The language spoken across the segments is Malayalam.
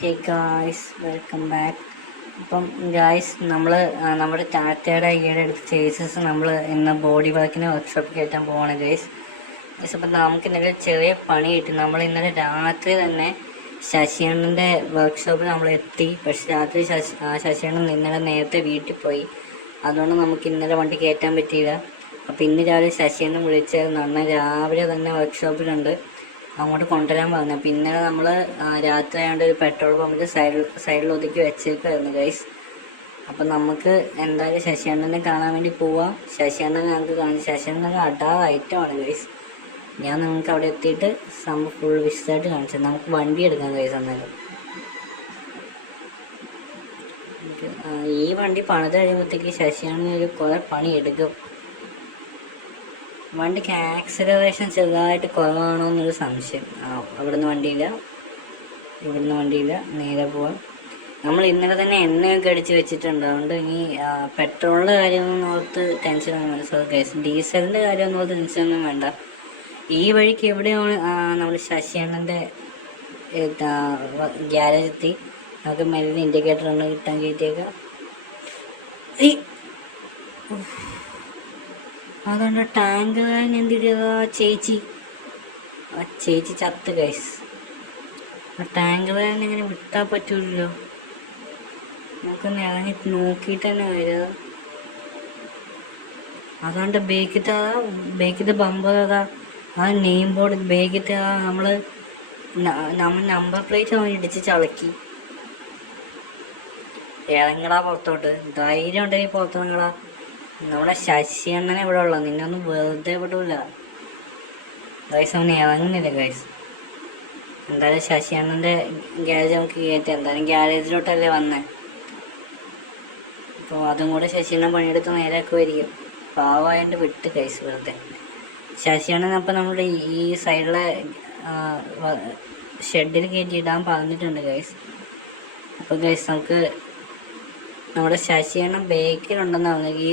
ഹേ ഗായ്സ് വെൽക്കം ബാക്ക് അപ്പം ഗായ്സ് നമ്മൾ നമ്മുടെ ടാറ്റയുടെ ഈയിടെ എടുത്ത ചേസസ് നമ്മൾ ഇന്ന് ബോഡി വർക്കിന് വർക്ക്ഷോപ്പിൽ കയറ്റാൻ പോവാണ് ഗൈസ് ഗൈസ് അപ്പം നമുക്ക് ഇന്നലെ ചെറിയ പണി കിട്ടി. നമ്മൾ ഇന്നലെ രാത്രി തന്നെ ശശിയണ്ണന്റെ വർക്ക്ഷോപ്പിൽ നമ്മൾ എത്തി. പക്ഷെ രാത്രി ശശി ശശിയണ്ണൻ ഇന്നലെ നേരത്തെ വീട്ടിൽ പോയി. അതുകൊണ്ട് നമുക്ക് ഇന്നലെ വണ്ടി കയറ്റാൻ പറ്റിയില്ല. അപ്പം ഇന്ന് രാവിലെ ശശിയണ്ണൻ വിളിച്ചായിരുന്നു അണ്ണൻ രാവിലെ തന്നെ വർക്ക്ഷോപ്പിലുണ്ട് അങ്ങോട്ട് കൊണ്ടുവരാൻ പറഞ്ഞു പിന്നെ നമ്മൾ രാത്രി ആയതുകൊണ്ട് ഒരു പെട്രോൾ പമ്പിൽ സൈഡിൽ സൈഡിൽ ഒതുക്കി വെച്ചേക്കായിരുന്നു ഗൈസ് അപ്പം നമുക്ക് എന്തായാലും ശശിയണ്ണനെ കാണാൻ വേണ്ടി പോവാം. ശശിയണ്ണൻ ഞങ്ങൾക്ക് കാണിച്ചു ശശിയണ്ണൻ അടാ ഐറ്റമാണ് ഗൈസ് ഞാൻ നിങ്ങൾക്ക് അവിടെ എത്തിയിട്ട് സംഭവം ഫുൾ വിശദമായിട്ട് കാണിച്ചു നമുക്ക് വണ്ടി എടുക്കാം ഗൈസ് അന്നേരം ഈ വണ്ടി പണിത് കഴിയുമ്പോഴത്തേക്ക് ശശിയണ്ണൻ ഒരു കുറേ പണി എടുക്കും വണ്ടിക്ക് ആക്സലറേഷൻ ചെറുതായിട്ട് കുറവാണോ എന്നൊരു സംശയം. ആ അവിടുന്ന് വണ്ടിയില്ല. ഇവിടുന്ന് വണ്ടിയില്ല. നേരെ പോവാം. നമ്മൾ ഇന്നലെ തന്നെ എണ്ണയൊക്കെ അടിച്ച് വെച്ചിട്ടുണ്ട്. അതുകൊണ്ട് ഇനി പെട്രോളിന്റെ കാര്യമൊന്നും ഓർത്ത് ടെൻഷനൊന്നും വേണ്ട. സോ ഗൈസ് ഡീസലിന്റെ കാര്യമൊന്നും ഓർത്ത് ടെൻഷനൊന്നും വേണ്ട. ഈ വഴിക്ക് എവിടെയാണ് നമ്മൾ ശശിയണ്ണന്റെ ഗ്യാരേജ് എത്തി. നമുക്ക് മെല്ലെ ഇൻഡിക്കേറ്റർ ഒന്ന് കിട്ടാൻ കയറ്റിയേക്കാം. ഈ അതുകൊണ്ട് ടാങ്ക് വാൻ എന്തിടാ ചേച്ചി? ആ ചേച്ചി ചത്ത് ഗൈസ് ആ ടാങ്ക് വാൻ ഇങ്ങനെ വിട്ടാൽ പറ്റൂലല്ലോ. നമുക്കൊന്ന് ഇറങ്ങി നോക്കിയിട്ട് തന്നെ വരിക അതുകൊണ്ട് ബേക്കിത്തെ ബേക്കിത്തെ ബമ്പർ അതാ ആ നെയിം ബോർഡ് ബേക്കിത്തെ ആ നമ്മൾ നമ്മൾ നമ്പർ പ്ലേറ്റ് അവൻ ഇടിച്ച് ചളക്കി. ഇറങ്ങടാ പുറത്തോട്ട്. ധൈര്യം ഉണ്ടെങ്കിൽ പുറത്തിറങ്ങടാ നമ്മുടെ ശശി ശശിയണ്ണനെ ഇവിടെ ഉള്ള. നിന്നൊന്നും വെറുതെ വിടൂല. ഗൈസ് അവൻ ഇറങ്ങുന്നില്ല ഗൈസ് എന്തായാലും ശശി അണ്ണന്റെ ഗ്യാരേജ് നമുക്ക് കയറ്റാം എന്തായാലും ഗ്യാരേജിലോട്ടല്ലേ വന്നേ. അപ്പോൾ അതും കൂടെ ശശി അണ്ണൻ പണിയെടുത്ത് നേരാക്കുമായിരിക്കും പാവമായതുകൊണ്ട് വിട്ട് ഗൈസ് വെറുതെ. ശശി അണ്ണൻ അപ്പം നമ്മുടെ ഈ സൈഡിലെ ഷെഡിൽ കയറ്റി ഇടാൻ പറഞ്ഞിട്ടുണ്ട് ഗൈസ് അപ്പോൾ ഗൈസ് നമുക്ക് നമ്മുടെ ശശിയണ്ണം ബേക്കിലുണ്ടെന്ന് പറഞ്ഞു ഈ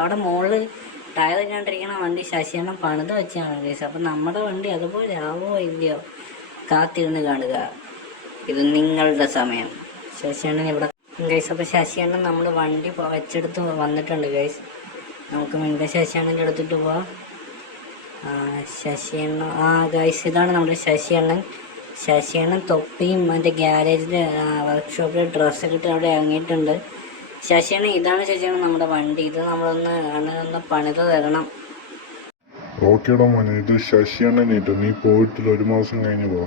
അവിടെ മുകളിൽ ടയർ ഇല്ലാണ്ടിരിക്കണ വണ്ടി ശശിയണ്ണം പണിത് വെച്ചാണ് കേസ് അപ്പം നമ്മുടെ വണ്ടി അതുപോലെ ആവോ ഇല്ലയോ കാത്തിരുന്ന് കാണുക. ഇത് നിങ്ങളുടെ സമയം. ശശിയണ്ണൻ ഇവിടെ ഗൈസ് അപ്പോൾ ശശിയണ്ണൻ നമ്മൾ വണ്ടി വെച്ചെടുത്ത് വന്നിട്ടുണ്ട് ഗൈസ്. നമുക്ക് മുൻപ് ശശിയണ്ണന്റെ എടുത്തിട്ട് പോവാം. ആ, ശശിയണ്ണ ആ ഗൈസ് ഇതാണ് നമ്മുടെ ശശിയണ്ണൻ ശശിയണ്ണൻ തൊപ്പിയും മറ്റേ ഗ്യാരേജിന്റെ വർക്ക്ഷോപ്പിലെ ഡ്രസ്സൊക്കെ ഇട്ട് അവിടെ ഇറങ്ങിയിട്ടുണ്ട്. ശശിയണ്ണൻ ഇതാണ് ശശിയാണ് നമ്മുടെ വണ്ടി. ഇത് നമ്മളൊന്ന് അണ്ണനൊന്ന് പണിത് തരണം. ഓക്കേടാ മോനെ ഇത് ശശിയണ്ണനേറ്റു നീ പോയിട്ടില്ല ഒരു മാസം കഴിഞ്ഞ് പോ